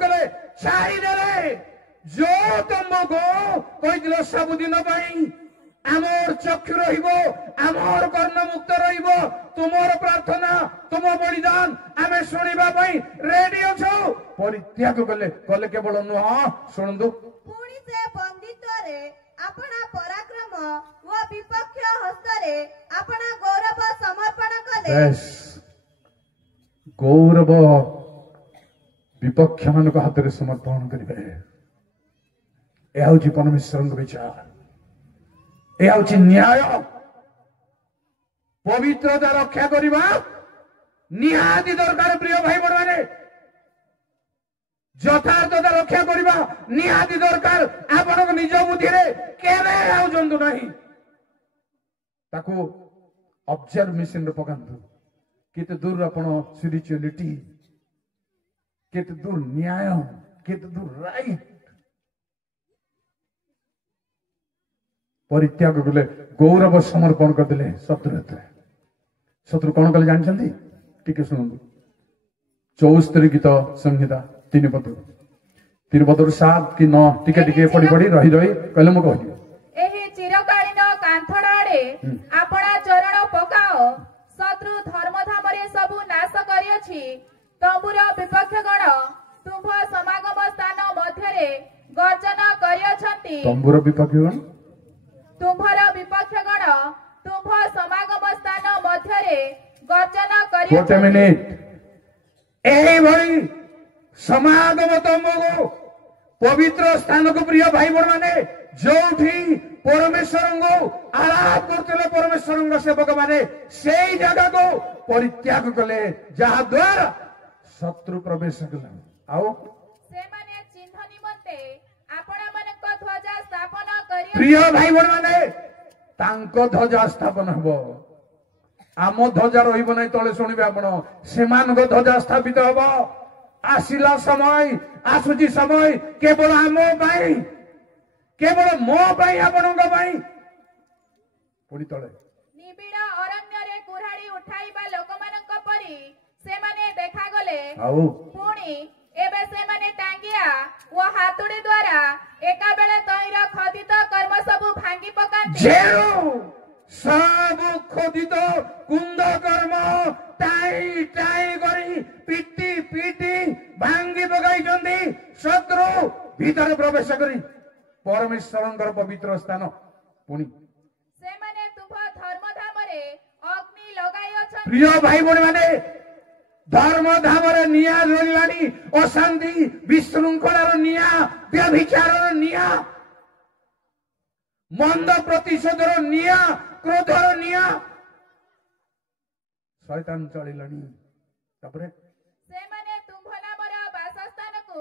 କଲେ। ଛାଡ଼ିଦେଲେ। ଯୋଉ ତମ୍ବୁକୁ କହିଥିଲ ସବୁଦିନ ପାଇଁ ଆମର ଚକ୍ଷୁ ରହିବ, ଆମର କର୍ଣ୍ଣ ମୁକ୍ତ ରହିବ, ତୁମର ପ୍ରାର୍ଥନା ତୁମ ବଳିଦାନ ଆମେ ଶୁଣିବା ପାଇଁ ରେଡି ଅଛୁ, ପରିତ୍ୟାଗ କଲେ କେବଳ ନୁହଁ। ଶୁଣନ୍ତୁ, ପୁଣି ସେ ବନ୍ଦିତ୍ୱରେ ଆପଣା ପରାକ୍ରମ ଓ ବିପକ୍ଷ ହସ୍ତରେ ଆପଣା ଗୌରବ ସମର୍ପଣ କଲେ। ଗୌରବ ବିପକ୍ଷ ମାନଙ୍କ ହାତରେ ସମର୍ପଣ କରିବେ। ଏହା ହଉଛି ପରମେଶ୍ୱରଙ୍କ ବିଚାର, ଏହା ହଉଛି ନ୍ୟାୟ। ପବିତ୍ରତା ରକ୍ଷା କରିବା ନିହାତି ଦରକାର ପ୍ରିୟ ଭାଇ ମାନେ। ଯଥାର୍ଥତା ରକ୍ଷା କରିବା ନିହାତି ଦରକାର। ଆପଣଙ୍କ ନିଜ ବୁଦ୍ଧିରେ କେବେ ଆଉଛନ୍ତି ନାହିଁ, ତାକୁ ଅବଜର୍ଭ ମେସିନରେ ପକାନ୍ତୁ। କେତେ ଦୂର ଆପଣ ସ୍ପିରିଚୁଆଲିଟି, କେତେ ଦୂର ନ୍ୟାୟ, କେତେ ଦୂର ରାଇଟ। ପରିତ୍ୟାଗ କଲେ, ଗୌରବ ସମର୍ପଣ କରିଦେଲେ ଶତ୍ରୁ ହାତରେ। ଶତ୍ରୁ କଣ କଲେ ଜାଣିଛନ୍ତି? ଟିକେ ଶୁଣନ୍ତୁ। 74 ଗୀତ ସଂହିତା 3 ପଦରୁ 7 କି 9 ଟିକେ ଟିକେ ପଢି ରହି କହିଲେ ମୁଁ କହିବି। ଏହି ଚିରକାଳୀନ କାନ୍ଥଡ ଆଡେ ଆପଣା ଚରଣ ପକାଅ। ଶତ୍ରୁ ଧର୍ମଧାମରେ ସବୁ ନାଶ କରିଅଛି। ତମ୍ବୁର ବିପକ୍ଷ ଗଣ ତୁମ୍ଭ ସମାଗମ ସ୍ଥାନ ମଧ୍ୟରେ ଗର୍ଜନ କରିଅଛନ୍ତି। ତମ୍ବୁର ବିପକ୍ଷ ଗଣ, ତୁମ୍ଭର ବିପକ୍ଷ ଗଣ ତୁମ୍ଭ ସମାଗମ ସ୍ଥାନ ମଧ୍ୟରେ ଗର୍ଜନ ଗୋଟେ କରିଅଛନ୍ତି। ମିନିଟ। ଏଇଭଳି ସମାଗମ ତମ୍ବୁକୁ, ପବିତ୍ର ସ୍ଥାନକୁ ପ୍ରିୟ ଭାଇ ମାନେ, ଯୋଉଠି ପରମେଶ୍ୱରଙ୍କୁ ଆଳାପ କରୁଥିଲେ ପରମେଶ୍ୱରଙ୍କ ସେବକ ମାନେ, ସେଇ ଜାଗାକୁ ପରିତ୍ୟାଗ କଲେ, ଯାହା ଦ୍ୱାରା ଶତ୍ରୁ ପ୍ରବେଶ କଲେ। ଆଉ ସେମାନେ ଚିହ୍ନ ନିମନ୍ତେ ଆପଣମାନଙ୍କ ଧ୍ୱଜା ସ୍ଥାପନ ପ୍ରିୟ କରିଅଛନ୍ତି। ଭାଇ ମାନେ, ତାଙ୍କ ଧ୍ୱଜା ସ୍ଥାପନ ହବ। ଆମ ଧ୍ୱଜା ରହିବ ନାହିଁ ତଳେ। ଶୁଣିବେ ଆପଣ, ସେମାନଙ୍କ ଧ୍ୱଜା ସ୍ଥାପିତ ହବ। ଆସିଲା ସମୟ, ଆସୁଛି ସମୟ କେବଳ ଆମ ପାଇଁ, କେବଳ ମୋ ପାଇଁ, ଆପଣଙ୍କ ପାଇଁ। ପୁଣି ତଳେ ନିବିଡ଼ ଅରଣ୍ୟରେ କୁରାଢ଼ୀ ଉଠାଇବା ଲୋକମାନଙ୍କ ପରି ସେମାନେ ଦେଖାଗଲେ। ଆଉ ପୁଣି ଏବେ ସେମାନେ ଟାଙ୍ଗିଆ ଓ ହାତୁଡ଼ି ଦ୍ୱାରା ଏକାବେଳେ ତହିଁର ଖୋଦିତ କର୍ମ ସବୁ ଭାଙ୍ଗି ପକାନ୍ତି। ଯେଉଁ ସବୁ ଖୋଦିତ କୁନ୍ଦ କର୍ମ ଟାଇ କରି ପିଟି ଭାଙ୍ଗି ପକାଇଛନ୍ତି। ଶତ୍ରୁ ଭିତରେ ପ୍ରବେଶ କରି ପରମେଶ୍ୱରଙ୍କର ପବିତ୍ର ସ୍ଥାନ। ପୁଣି ସେମାନେ ତୁମ୍ଭ ଧର୍ମଧାମରେ ଅଗ୍ନି ଲଗାଇଅଛନ୍ତି। ପ୍ରିୟ ଭାଇ ମାନେ, ଧର୍ମଧାମରେ ନିଆଁ ଜଳିଲାଣି। ଅଶାନ୍ତି, ବିଶୃଙ୍ଖଳାର ନିଆଁ, ବ୍ୟଭିଚାରର ନିଆଁ, ମନ୍ଦ ପ୍ରତିଶୋଧର ନିଆଁ, କ୍ରୋଧର ନିଆଁ, ଶୈତାନ ଚଳିଲାଣି। ତାପରେ ସେମାନେ ତୁମ୍ଭ ନାମର ବାସସ୍ଥାନକୁ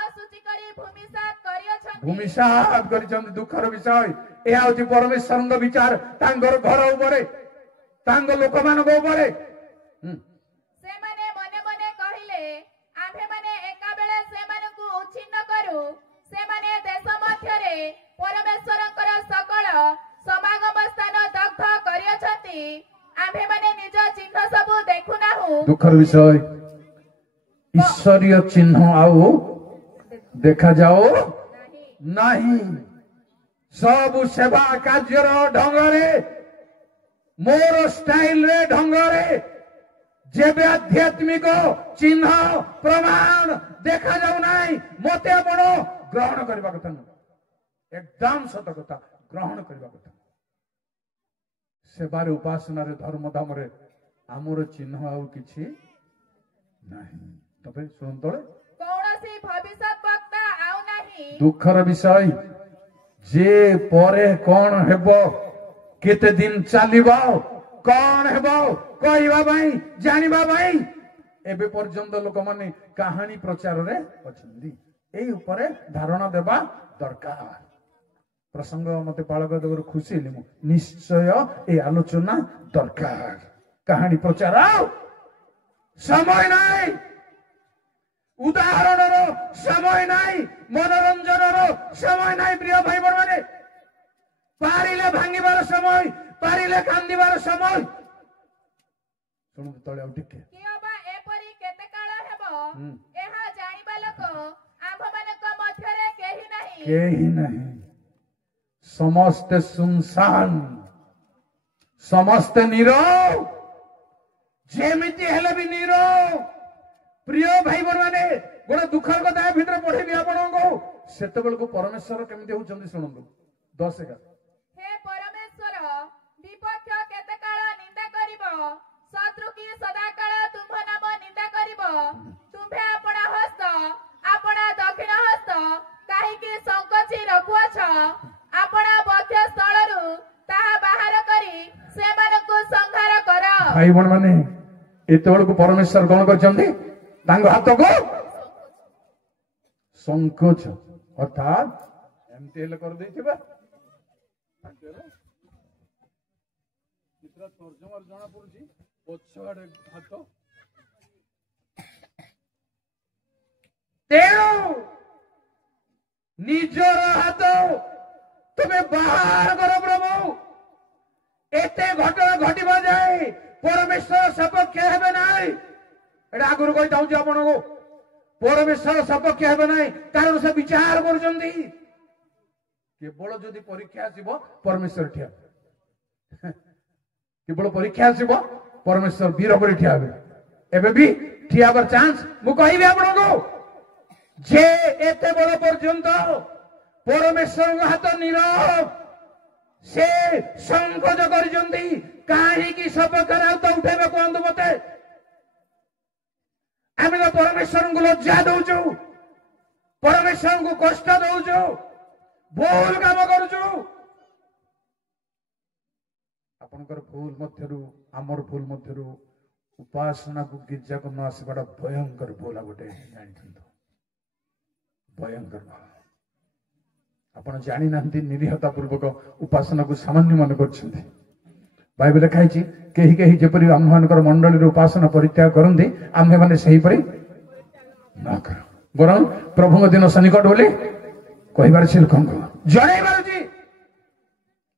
ଅଶୁଚି କରି ଭୂମିସାତ କରିଅଛନ୍ତି। ଭୂମିସାତ କରିଛନ୍ତି। ଦୁଃଖର ବିଷୟ ଏହା ହଉଛି ପରମେଶ୍ୱରଙ୍କ ବିଚାର ତାଙ୍କର ଘର ଉପରେ, ତାଙ୍କ ଲୋକମାନଙ୍କ ଉପରେ। ସେମାନେ ମନେ ମନେ କହିଲେ, ଆମ୍ଭେମାନେ ଏକାବେଳେ ସେମାନଙ୍କୁ ଉଚ୍ଛିନ୍ନ କରୁ। ସେମାନେ ଦେଶ ମଧ୍ୟରେ ପରମେଶ୍ୱରଙ୍କର ସକଳ ସମାଗମ ସ୍ଥାନ ଦଗ୍ଧ କରିଅଛନ୍ତି। ଆମ୍ଭେମାନେ ନିଜ ଚିହ୍ନ ସବୁ ଦେଖୁନାହୁଁ। ଦୁଃଖର ବିଷୟ, ଈଶ୍ୱରୀୟ ଚିହ୍ନ ଆଉ ଦେଖାଯାଉ ନାହିଁ। ସବୁ ସେବା କାର୍ଯ୍ୟର ଢଙ୍ଗରେ, ମୋର ଷ୍ଟାଇଲରେ, ଢଙ୍ଗରେ, ଯେବେ ଆଧ୍ୟାତ୍ମିକ ଚିହ୍ନ ପ୍ରମାଣ ଦେଖାଯାଉ ନାହିଁ, ମତେ ଆପଣ ଗ୍ରହଣ କରିବା କଥା ନୁହେଁ। ଏକଦମ ସତ କଥା, ଗ୍ରହଣ କରିବା କଥା। ସେବାରେ, ଉପାସନାରେ, ଧର୍ମଧାମରେ ଆମର ଚିହ୍ନ ଆଉ କିଛି ନାହିଁ। ତାପରେ ଶୁଣନ୍ତୁ, କୌଣସି ଭବିଷ୍ୟତ ବକ୍ତା ଆଉ ନାହିଁ। ଦୁଃଖର ବିଷୟ ଯେ ପରେ କଣ ହେବ, କେତେ ଦିନ ଚାଲିବ, କଣ ହେବ କହିବା ପାଇଁ, ଜାଣିବା ପାଇଁ ଏବେ ପର୍ଯ୍ୟନ୍ତ ଲୋକମାନେ କାହାଣୀ ପ୍ରଚାରରେ ଅଛନ୍ତି। ଏଇ ଉପରେ ଧାରଣା ଦେବା ଦରକାର। ପ୍ରସଙ୍ଗ ମତେ ପାଳକ ଦେବାରୁ ଖୁସି ହେଲି ମୁଁ। ନିଶ୍ଚୟ এই ଆଲୋଚନା ଦରକାର। କାହାଣୀ ପ୍ରଚାର ସମୟ ନାହିଁ, ଉଦାହରଣର ସମୟ ନାହିଁ, ମନୋରଞ୍ଜନର ସମୟ ନାହିଁ। ପ୍ରିୟ ଭାଇ ମାନେ, ପାରିଲେ ଭାଙ୍ଗିବାର ସମୟ, ପାରିଲେ କାନ୍ଦିବାର ସମୟ। ଶୁଣନ୍ତୁ ତଳେ ଆଉ ଟିକେ। କିଅବା ଏପରି କେତେ କାଳ ହେବ, ଏହା ଜାଣିବା ଲୋକ ଆମ୍ଭମାନଙ୍କ ମଧ୍ୟରେ କେହି ନାହିଁ। କେହି ନାହିଁ, ସମସ୍ତେ ସୁନସାନ, ସମସ୍ତେ ନୀରବ, ଯେମିତି ହେଲେ ବି ନୀରବ। ପ୍ରିୟ ଭାଇ ମାନେ, ଗୋଟେ ଦୁଃଖର କଥା ଏ ଭିତରେ ପଢେଇବି ଆପଣଙ୍କୁ। ସେତେବେଳକୁ ପରମେଶ୍ୱର କେମିତି ହଉଛନ୍ତି ଶୁଣନ୍ତୁ। 10:11 ହେ ପରମେଶ୍ୱର, ବିପକ୍ଷ କେତେ କାଳ ନିନ୍ଦା କରିବ, ଶତ୍ରୁ କି ସଦାକାଳ ତୁମ୍ଭ ନାମ ନିନ୍ଦା କରିବ। ତୁମ୍ଭେ ଆପଣା ହସ୍ତ, ଆପଣା ଦକ୍ଷିଣ ହସ୍ତ କାହିଁକି ସଂକୋଚି ରଖୁଅଛ? ଆପଣା ବକ୍ଷ ସ୍ଥଳରୁ ତାହା ବାହାର କରି ସେମାନଙ୍କୁ ସଂହାର କର। ଭାଇ ଭଉଣୀ ମାନେ, ଏତେବେଳକୁ ପରମେଶ୍ୱର କଣ କରିଛନ୍ତି? ତାଙ୍କ ହାତକୁ ସଂକୋଚ, ଅର୍ଥାତ୍ ଏମିତି ହେଲେ କରିଦେଇଥିବା। ଜଣା ପଡୁଛି ପଛଆଡେ ହାତ। ତେଣୁ ନିଜର ହାତ ତୁମେ ବାହାର କର ପ୍ରଭୁ। ଏତେ ଘଟଣା ଘଟିବା ଯାଏ ପରମେଶ୍ୱର ସପକ୍ଷ ହେବେ ନାହିଁ। ଏଟା ଆଗରୁ କହିଥାଉଛି ଆପଣଙ୍କୁ। ପରମେଶ୍ୱର ସପକ୍ଷ ହେବେ ନାହିଁ, କାରଣ ସେ ବିଚାର କରୁଛନ୍ତି। କେବଳ ଯଦି ପରୀକ୍ଷା ଆସିବ ପରମେଶ୍ୱର ଠିଆ ହେବେ। କେବଳ ପରୀକ୍ଷା ଆସିବ ପରମେଶ୍ୱର ବୀର କରି ଠିଆ ହେବେ। ଏବେ ବି ଠିଆ ହେବାର ଚାନ୍ସ ମୁଁ କହିବି ଆପଣଙ୍କୁ ଯେ ଏତେ ବଳ ପର୍ଯ୍ୟନ୍ତ ପରମେଶ୍ୱରଙ୍କ ହାତ ନୀରବ, ସେ ସଂକୋଚ କରିଛନ୍ତି। କାହିଁକି ସପକ୍ଷରେ ହାତ ଉଠେଇବେ କୁହନ୍ତୁ ମତେ? ଆମେ ତ ପରମେଶ୍ୱରଙ୍କୁ ଲଜ୍ଜା ଦଉଛୁ, ପରମେଶ୍ୱରଙ୍କୁ କଷ୍ଟ ଦଉଛୁ, ଭୁଲ କାମ କରୁଛୁ। ଆପଣଙ୍କର ଭୁଲ ମଧ୍ୟରୁ, ଆମର ଭୁଲ ମଧ୍ୟରୁ ଉପାସନାକୁ ଗିର୍ଜାକୁ ନ ଆସିବାଟା ଭୟଙ୍କର ଭୁଲ। ଗୋଟେ ଜାଣିଛନ୍ତି, ଭୟଙ୍କର। ଆପଣ ଜାଣିନାହାନ୍ତି, ନିରୀହତା ପୂର୍ବକ ଉପାସନାକୁ ସାମାନ୍ୟ ମନେ କରୁଛନ୍ତି। ବାଇବେଲ ଲେଖା ହେଇଛି, କେହି କେହି ଯେପରି ଆମ୍ଭମାନଙ୍କର ମଣ୍ଡଳୀର ଉପାସନା ପରିତ୍ୟାଗ କରନ୍ତି, ଆମ୍ଭେମାନେ ସେହିପରି ନ କର। ବରଂ ପ୍ରଭୁଙ୍କ ଦିନ ସନ୍ନିକଟ ବୋଲି କହିବାର ଅଛି, ଲୋକଙ୍କୁ ଜଣେଇବାର ଅଛି।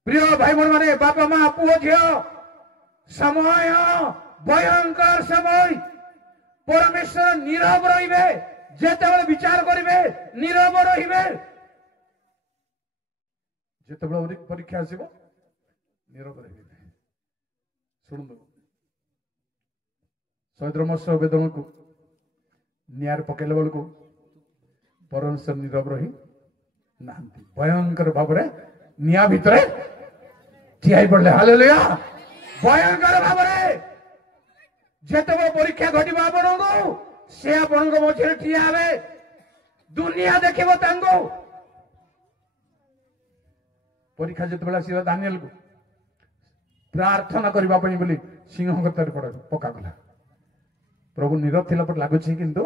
ପ୍ରିୟ ଭାଇ ଭଉଣୀ ମାନେ, ବାପା ମା ପୁଅ ଝିଅ, ସମୟ ଭୟଙ୍କର ସମୟ। ପରମେଶ୍ୱର ନୀରବ ରହିବେ। ଯେତେବେଳେ ବିଚାର କରିବେ ନୀରବ ରହିବେ। ଯେତେବେଳେ ପରୀକ୍ଷା ଆସିବ ନୀରବ ରହିବେ। ଶୁଣନ୍ତୁ, ଶହୀଦର ମତ୍ସ୍ୟ ବେଦଙ୍କୁ ନିଆଁରେ ପକେଇଲା ବେଳକୁ ପରମେଶ୍ୱର ନୀରବ ରହି ନାହାନ୍ତି। ଭୟଙ୍କର ଭାବରେ ନିଆଁ ଭିତରେ ଠିଆ ହେଇ ପଡିଲେ। ହାଲେଲୁୟା। ଭୟଙ୍କର ଭାବରେ ଯେତେବେଳେ ପରୀକ୍ଷା ଘଟିବ ଆପଣଙ୍କୁ, ସେ ଆପଣଙ୍କ ମଝିରେ ଠିଆ ହେବେ। ଦୁନିଆ ଦେଖିବ ତାଙ୍କୁ। ପରୀକ୍ଷା ଯେତେବେଳେ ଆସିଲା ଦାନିଏଲକୁ ପ୍ରାର୍ଥନା କରିବା ପାଇଁ ବୋଲି ସିଂହ ଗର୍ତ୍ତରେ ପକାଗଲା। ପ୍ରଭୁ ନୀରବ ଥିଲା ପରି ଲାଗୁଛି, କିନ୍ତୁ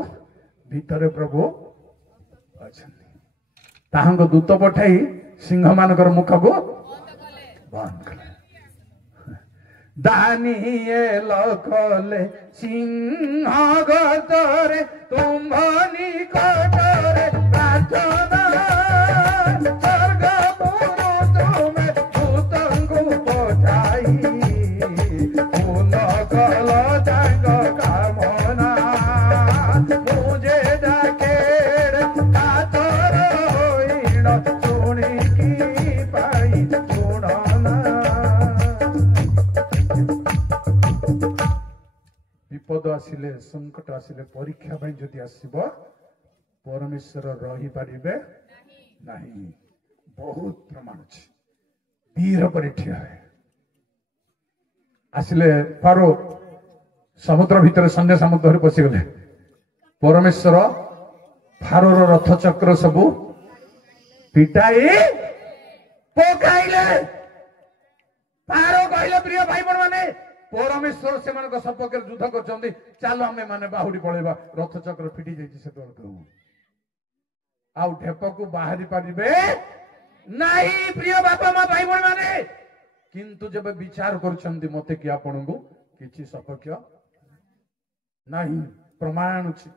ଭିତରେ ପ୍ରଭୁ ଅଛନ୍ତି। ତାହାଙ୍କ ଦୂତ ପଠାଇ ସିଂହ ମାନଙ୍କର ମୁଖକୁ ବନ୍ଦ କଲେ। ଦାନିଏଲ କଲେ ସିଂହ ଗର୍ତ୍ତରେ ତୁମ୍ଭ ନିକଟରେ ପ୍ରାର୍ଥନା। ବିପଦ ଆସିଲେ, ସଂକଟ ଆସିଲେ, ପରୀକ୍ଷା ପାଇଁ ଯଦି ଆସିବ, ପରମେଶ୍ୱର ରହିପାରିବେ ନାହିଁ। ବହୁତ ପ୍ରମାଣ ଅଛି। ବୀର ପରି ଠିଆ ହୁଏ। ଆସିଲେ ଫାରୋ ସମୁଦ୍ର ଭିତରେ ସନ୍ଧ୍ୟା ସମୁଦ୍ରରେ ପଶିଗଲେ। ପରମେଶ୍ୱର फारोर रथ चक्र सब पिटाई पकाइले फारो कहले प्रिय भाई बहन माने परमेश्वर से सपक्ष युद्ध कर चलो आम मैंने बाहुड़ी पलैबा रथ चक्र फिटी जाइए से आउ ढेप को बाहरी पारे नहीं प्रिय बापा माँ भाई बहन माने किंतु जब विचार कर मते कि आपण को किसी सपक्ष नहीं प्रमाण अच्छी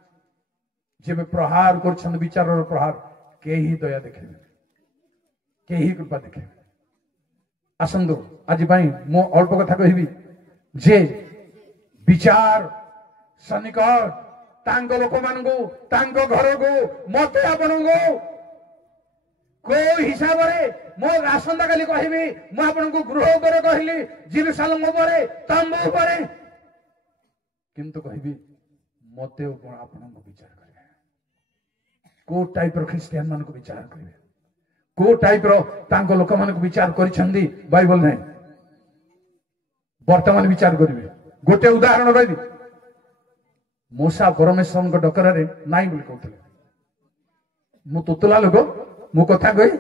जब प्रहार कर विचार प्रहार केही दया देखे केही कृपा देखे आसंदो आज मो अल्प कथा कहबी जे विचार सन्निकट तांग लोक मान तांग घर को मत आपण को को हिसाब रे मो आसंता काली कहबी मु आपण को गृह उपर कहली जेरूशलेम उपर तंबू उपर किंतु कहबी मते आपण को विचार करे को टाइप रो क्रिश्चियन मान को विचार करे को टाइप रो तांको लोक मान को विचार करिसंदी बाइबल नै वर्तमान विचार करिवे गोटे उदाहरण कहबी मूसा परमेश्वर को डकर रे नाइ बोली कहथले मु तोतला लोक मु कथा कहि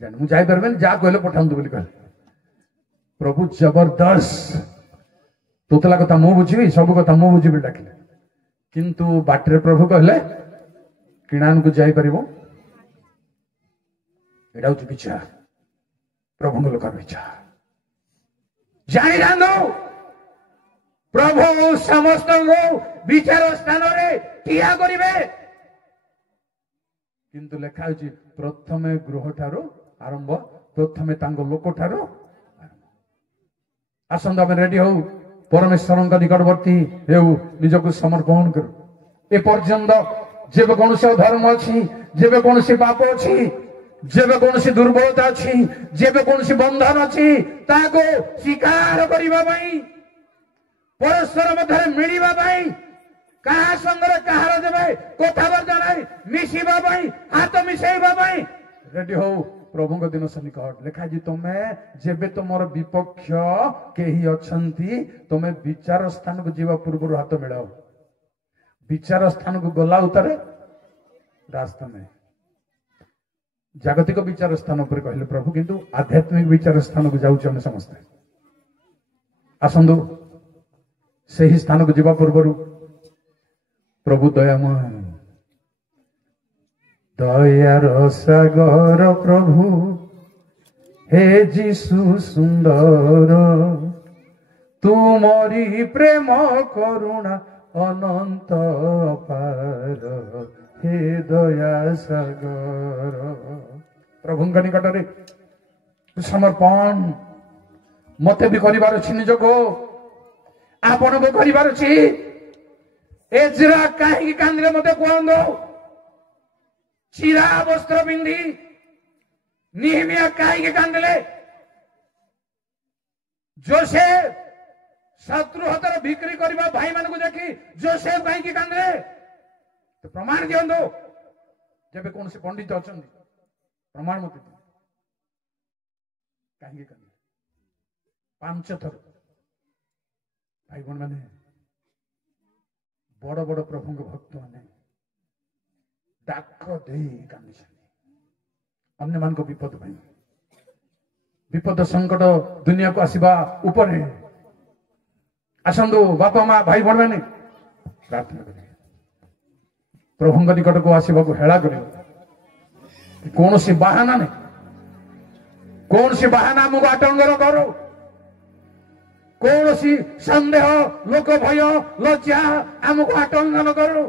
जान मु जाई परबेन जा कहले पठांदु बोली कहले प्रभु जबरदस्त तोतला कथा मु बुझिबी सब कथा मु बुझिबी डाकिले किंतु बाटरे प्रभु कहले किणान को जाई परिबो एटा होची विचार प्रभु लोक विचार जानी जानो प्रभु समस्त विचार स्थान रे ठिया करिवे किंतु लेखा होची प्रथमे गृह ठारो आरंभ प्रथमे तांगो लोक ठारो आसंद हम रेडी हो परमेश्वर निकटवर्ती हेउ निजको समर्पण करू ए पर्यंत जेबे कौन से धर्म अच्छी जेबे कौन से पाप अच्छी जेबे कौन सी दुर्बलता अच्छी जेबे कौन सी बंधन अच्छी ताको स्वीकार करिबा पई परस्पर मध्य मिलिबा पई कहा संगरे कहार देबे कथाबार्ता नै मिसिबा पई हाथ मिसेइबा पई रेडी हो प्रभु को दिन सन्निकट लेखा जी तुमे जेबे तुमर विपक्ष केही अछंती तुमे विचार स्थान को जीवा पूर्व हाथ मिलाओ विचार स्थान को गला उतारे रास्ता में जागतिक विचार स्थान पर कहले प्रभु किंतु आध्यात्मिक विचार स्थान को जाउछ हम समस्त आसंदो सही स्थान को जीवा पूर्व प्रभु दयामय दयार सागर प्रभु हे जीशु सुंदर तुमरी प्रेम करुणा अनंत पार हे दया सागर प्रभु निकट रे समर्पण मते भी करिवार अछि निजको आपण को करिवार अछि एजरा काहे कांदरे मते कोंदो चिरा वस्त्र पिंधी निहमिया काहे कांदले जोसेफ शत्रु हतर बिक्री करबा भाई मान को देखी जोसेफ काहे कांदले तो प्रमाण दियंदो जब कौन से पंडित अच्छा प्रमाण मत कहीं पांच थर भाई बहन मैंने बड़ बड़ प्रभु भक्त मैंने डाक दे कांदी अन्य मान को विपद पाई विपद संकट दुनिया को आसवा ऊपर आसंदो बापा माँ भाई बहन मैंने प्रार्थना करें प्रभु निकट को आसवा को हेला कर कौन सी बहाना नहीं कौन सी बहाना आमको आटंकर करो कौन सी संदेह लोक भय लज्जा आमको आटंकन करो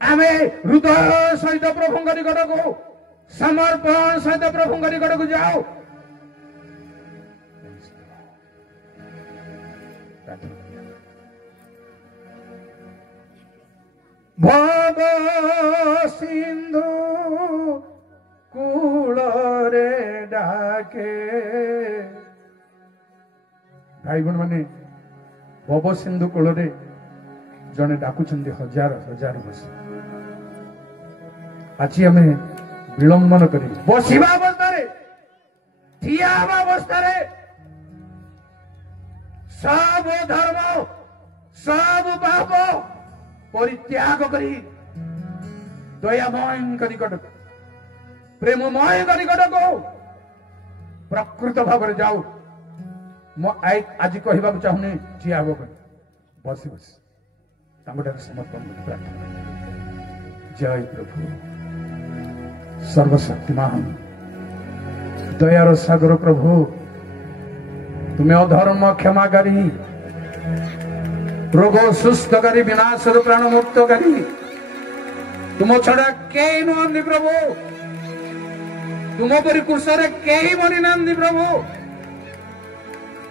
आमे हृदय सहित प्रभु निकट को समर्पण सहित प्रभु निकट को जाओ भव सिंधु कूल रे डाके भाई बहन माने भव सिंधु कूल रे जने डाकुचंदी हजार हजार वर्ष आज आम विलंबन कर बसिबा अवस्था ठिया अवस्था सब धर्म सब पाप परित्याग करी ଦୟାମୟ ନିକଟକୁ ପ୍ରେମମୟ ନିକଟକୁ ପ୍ରକୃତ ଭାବରେ ଯାଉ। ମୁଁ ଆଜି କହିବାକୁ ଚାହୁଁନି ଠିଆ ହବ ପାଇଁ, ବସି ବସି ତାଙ୍କଠାରେ ସମର୍ପଣ କରି ପ୍ରାର୍ଥନା। ଜୟ ପ୍ରଭୁ ସର୍ବଶକ୍ତିମାନ ଦୟାର ସାଗର ପ୍ରଭୁ, ତୁମେ ଅଧର୍ମ କ୍ଷମାକାରୀ, ରୋଗ ସୁସ୍ଥକାରୀ, ବିନାଶରୁ ପ୍ରାଣ ମୁକ୍ତକାରୀ। ତୁମ ଛଡା କେହି ନୁହନ୍ତି ପ୍ରଭୁ। ତୁମ ପରି କୃଷରେ କେହି ମରିନାହାନ୍ତି ପ୍ରଭୁ।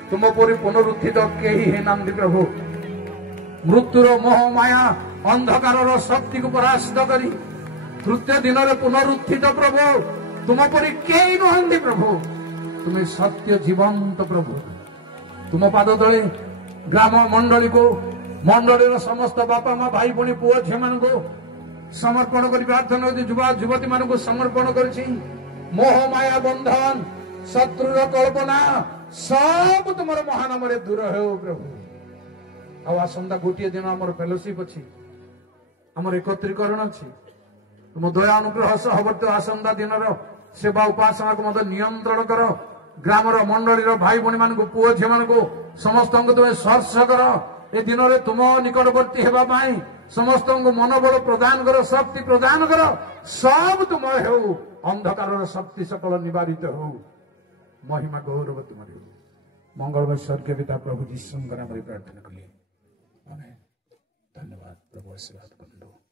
ତୁମ ପରି ପୁନରୁତ୍ଥିତ କେହି ହେଇନାହାନ୍ତି ପ୍ରଭୁ। ମୃତ୍ୟୁର ମୋହ ମାୟା ଅନ୍ଧକାରର ଶକ୍ତିକୁ ପରାସ୍ତ କରି ତୃତୀୟ ଦିନରେ ପୁନରୁତ୍ଥିତ ପ୍ରଭୁ। ତୁମ ପରି କେହି ନୁହନ୍ତି ପ୍ରଭୁ। ତୁମେ ସତ୍ୟ ଜୀବନ୍ତ ପ୍ରଭୁ। ତୁମ ପାଦ ତଳେ ଗ୍ରାମ ମଣ୍ଡଳୀକୁ, ମଣ୍ଡଳୀର ସମସ୍ତ ବାପା ମା, ଭାଇ ଭଉଣୀ, ପୁଅ ଝିଅ ମାନଙ୍କୁ ସମର୍ପଣ କରି ପ୍ରାର୍ଥନା କରୁଛି। ଯୁବା ଯୁବତୀ ମାନଙ୍କୁ ସମର୍ପଣ କରିଛି। ମୋହ ମାୟା ବନ୍ଧନ, ଶତ୍ରୁର କଳ୍ପନା ସବୁ ତୁମର ମହାନାମରେ ଦୂର ହେଉ ପ୍ରଭୁ। ଆଉ ଆସନ୍ତା ଗୋଟିଏ ଦିନ ଆମର ଫେଲୋସିପ ଅଛି, ଆମର ଏକତ୍ରୀକରଣ ଅଛି। ତୁମ ଦୟା ଅନୁଗ୍ରହ ସହ ବର୍ତ୍ତ ଆସନ୍ତା ଦିନର ସେବା ଉପାସନାକୁ ମଧ୍ୟ ନିୟନ୍ତ୍ରଣ କର। ଗ୍ରାମର ମଣ୍ଡଳୀର ଭାଇ ଭଉଣୀ ମାନଙ୍କୁ, ପୁଅ ଝିଅ ମାନଙ୍କୁ ସମସ୍ତଙ୍କୁ ତୁମେ ସ୍ପର୍ଶ କର। ଏ ଦିନରେ ତୁମ ନିକଟବର୍ତ୍ତୀ ହେବା ପାଇଁ ସମସ୍ତଙ୍କୁ ମନୋବଳ ପ୍ରଦାନ କର, ଶକ୍ତି ପ୍ରଦାନ କର। ସବୁ ତୁମ ହେଉ, ଅନ୍ଧକାରର ଶକ୍ତି ସକଳ ନିବାରିତ ହଉ। ମହିମା ଗୌରବ ତୁମର ହେଉ। ମଙ୍ଗଳମୟ ସ୍ୱର୍ଗୀୟ ପିତା ପ୍ରଭୁ ଯୀଶୁଙ୍କ ନାମରେ ପ୍ରାର୍ଥନା କଲି। ଆମେନ୍। ଧନ୍ୟବାଦ ପ୍ରଭୁ, ଆଶୀର୍ବାଦ କରନ୍ତୁ।